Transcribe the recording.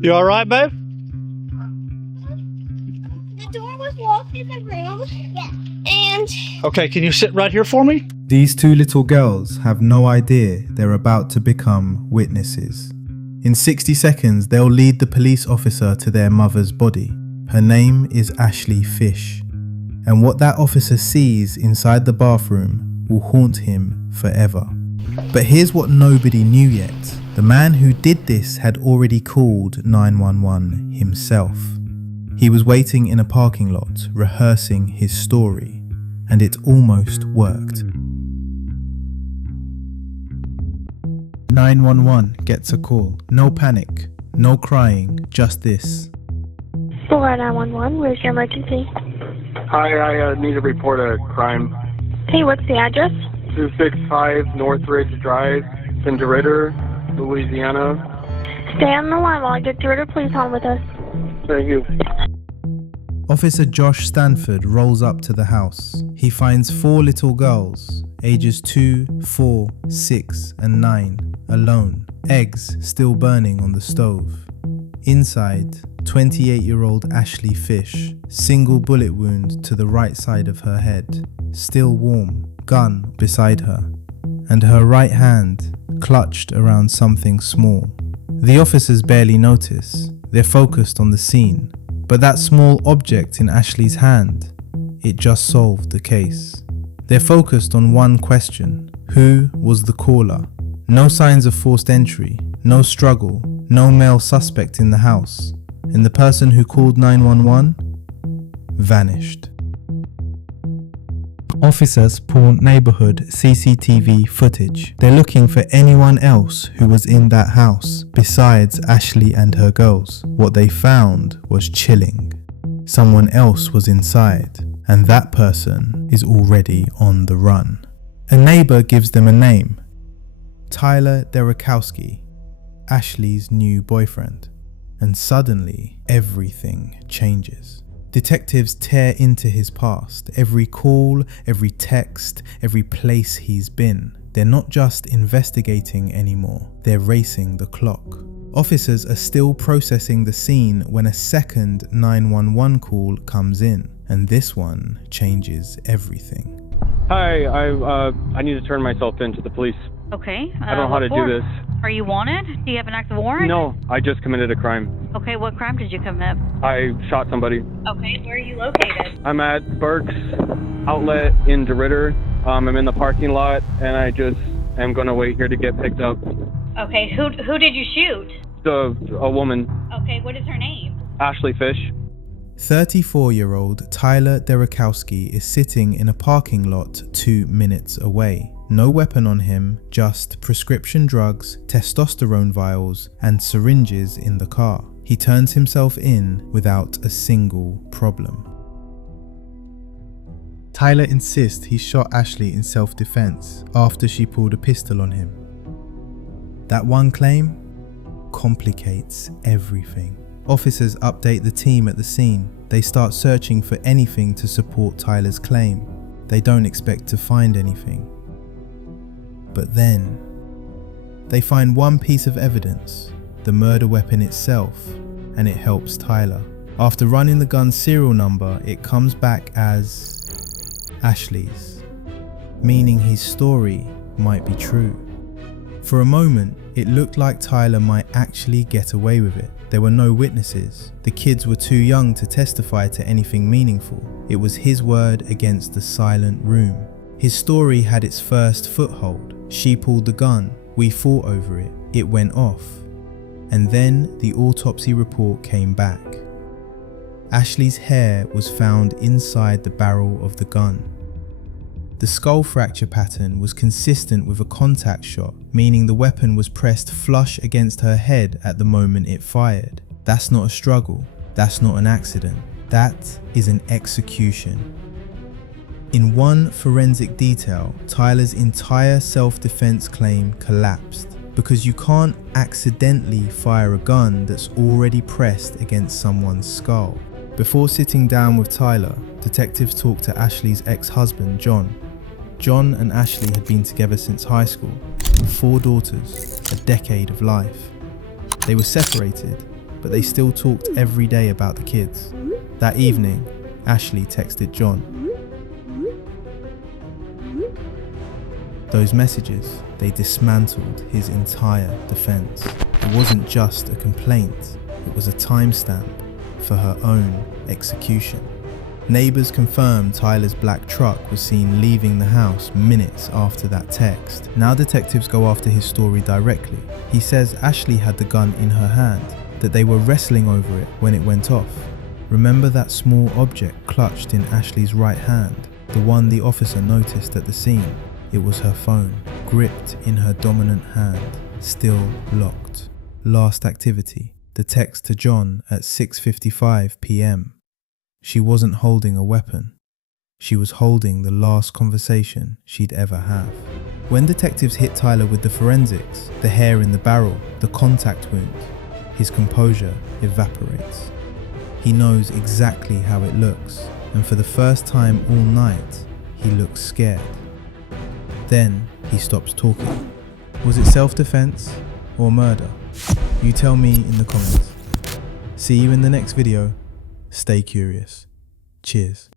You all right, babe? The door was locked in the room. Yeah. And Okay, can you sit right here for me? These two little girls have no idea they're about to become witnesses. In 60 seconds, they'll lead the police officer to their mother's body. Her name is Ashley Fish. And what that officer sees inside the bathroom will haunt him forever. But here's what nobody knew yet. The man who did this had already called 911 himself. He was waiting in a parking lot, rehearsing his story, and it almost worked. 911 gets a call. No panic, no crying, just this. Florida 911, where's your emergency? Hi, I need to report a crime. Hey, what's the address? 265 Northridge Drive in Deridder, Louisiana. Stay on the line while I get Deridder. Please hold with us. Thank you. Officer Josh Stanford rolls up to the house. He finds 4 little girls, ages 2, 4, 6, and 9, alone, eggs still burning on the stove. Inside, 28-year-old Ashley Fish, single bullet wound to the right side of her head, still warm, gun beside her, and her right hand clutched around something small. The officers barely notice. They're focused on the scene. But that small object in Ashley's hand, it just solved the case. They're focused on one question. Who was the caller? No signs of forced entry, no struggle, no male suspect in the house. And the person who called 911 vanished. Officers pull neighborhood CCTV footage. They're looking for anyone else who was in that house besides Ashley and her girls. What they found was chilling. Someone else was inside, and that person is already on the run. A neighbor gives them a name. Tyler Deridder, Ashley's new boyfriend. And suddenly, everything changes. Detectives tear into his past, every call, every text, every place he's been. They're not just investigating anymore, they're racing the clock. Officers are still processing the scene when a second 911 call comes in, and this one changes everything. Hi, I need to turn myself in to the police. Okay. I don't know how to do this. Are you wanted? Do you have an active warrant? No, I just committed a crime. Okay, what crime did you commit? I shot somebody. Okay, where are you located? I'm at Burke's Outlet in Deridder. I'm in the parking lot, and I just am going to wait here to get picked up. Okay, who did you shoot? A woman, Okay, what is her name? Ashley Fish. 34-year-old Tyler Deridder is sitting in a parking lot 2 minutes away. No weapon on him, just prescription drugs, testosterone vials, and syringes in the car. He turns himself in without a single problem. Tyler insists he shot Ashley in self-defense after she pulled a pistol on him. That one claim complicates everything. Officers update the team at the scene. They start searching for anything to support Tyler's claim. They don't expect to find anything. But then, they find one piece of evidence, the murder weapon itself, and it helps Tyler. After running the gun's serial number, it comes back as Ashley's, meaning his story might be true. For a moment, it looked like Tyler might actually get away with it. There were no witnesses. The kids were too young to testify to anything meaningful. It was his word against the silent room. His story had its first foothold. She pulled the gun. We fought over it. It went off. And then the autopsy report came back. Ashley's hair was found inside the barrel of the gun. The skull fracture pattern was consistent with a contact shot, meaning the weapon was pressed flush against her head at the moment it fired. That's not a struggle. That's not an accident. That is an execution. In one forensic detail, Tyler's entire self-defense claim collapsed because you can't accidentally fire a gun that's already pressed against someone's skull. Before sitting down with Tyler, detectives talked to Ashley's ex-husband, John. John and Ashley had been together since high school, with 4 daughters, a decade of life. They were separated, but they still talked every day about the kids. That evening, Ashley texted John. Those messages, they dismantled his entire defense. It wasn't just a complaint, it was a timestamp for her own execution. Neighbors confirmed Tyler's black truck was seen leaving the house minutes after that text. Now detectives go after his story directly. He says Ashley had the gun in her hand, that they were wrestling over it when it went off. Remember that small object clutched in Ashley's right hand, the one the officer noticed at the scene? It was her phone, gripped in her dominant hand, still locked. Last activity, the text to John at 6:55 p.m. She wasn't holding a weapon. She was holding the last conversation she'd ever have. When detectives hit Tyler with the forensics, the hair in the barrel, the contact wound, his composure evaporates. He knows exactly how it looks, and for the first time all night, he looks scared. Then he stops talking. Was it self-defense or murder? You tell me in the comments. See you in the next video. Stay curious. Cheers.